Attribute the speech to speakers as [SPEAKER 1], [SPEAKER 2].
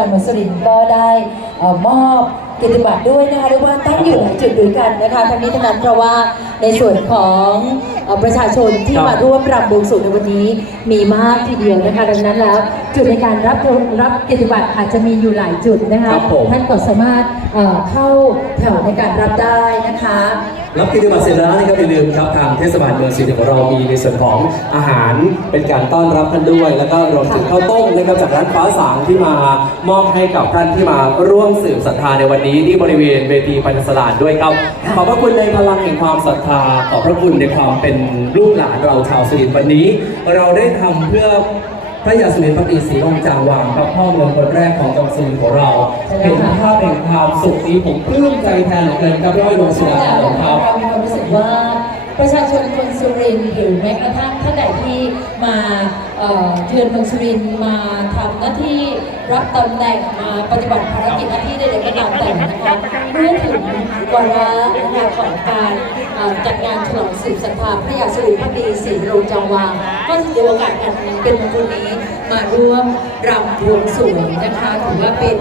[SPEAKER 1] การมุสลินก็ได้เอ่อมอบเกียรติบัตรด้วยนะคะเรียกว่าตั้งอยู่หลายจุดด้วยกันนะคะทั้งนี้ทั้งนั้นเพราะว่าในส่วนของ ประชาชนที่
[SPEAKER 2] ครับ
[SPEAKER 1] มาร่วมรำบวงสรวงในวันนี้มีมากทีเดียวนะคะดังนั้นแล้ว จุดในการรับรับเกียรติบัตรอาจจะมีอยู่หลายจุดนะคะ
[SPEAKER 2] ครับผม
[SPEAKER 1] ท่านก็สามารถเอ่อเข้าแถวในการรับได้นะคะ
[SPEAKER 2] รับกิจบัตรเสร็จแล้วนะครับอย่าลืมครับทางเทศบาลเมืองศรีนครินทร์ของเรามีในส่วนของอาหารเป็นการต้อนรับท่านด้วย แล้วก็รวมถึงข้าวต้มนะครับจากร้านฟ้าสางที่มามอบให้กับท่านที่มาร่วมสืบศรัทธาในวันนี้ที่บริเวณเวทีปัญจสลาดด้วยครับขอบพระคุณในพลังแห่งความศรัทธาขอบพระคุณในความเป็นลูกหลานเราชาวสุรินทร์วันนี้ เราได้ทำเพื่อพระยาสุรินทร์พระตรีศรีองค์จางวางพระพ่อเมืองคนแรกของจังหวัดสุรินทร์ของเรา เห็นภาพแห่งความสุขนี้ผมปลื้มใจแทนเหลือเกินครับพี่อ้อยดวงศิลา
[SPEAKER 1] แล้ว
[SPEAKER 2] ครับ
[SPEAKER 1] เรามีความรู้สึกว่าประชาชนคนสุรินทร์หรือแม้กระทั่งท่านใดที่มาเอ่อเยือนเมืองสุรินทร์มาทำหน้าที่รับตำแหน่งมาปฏิบัติภารกิจหน้าที่ใดๆก็ตามแต่นะคะเมื่อถึงวาระนะคะของการจัดงาน สืบศรัทธาพระยาสุริพักดีศรีโรงจังวาก็จะถือโอกาสกันเป็นมงคลนี้มาร่วมรำบวงสรวงนะคะถือว่าเป็น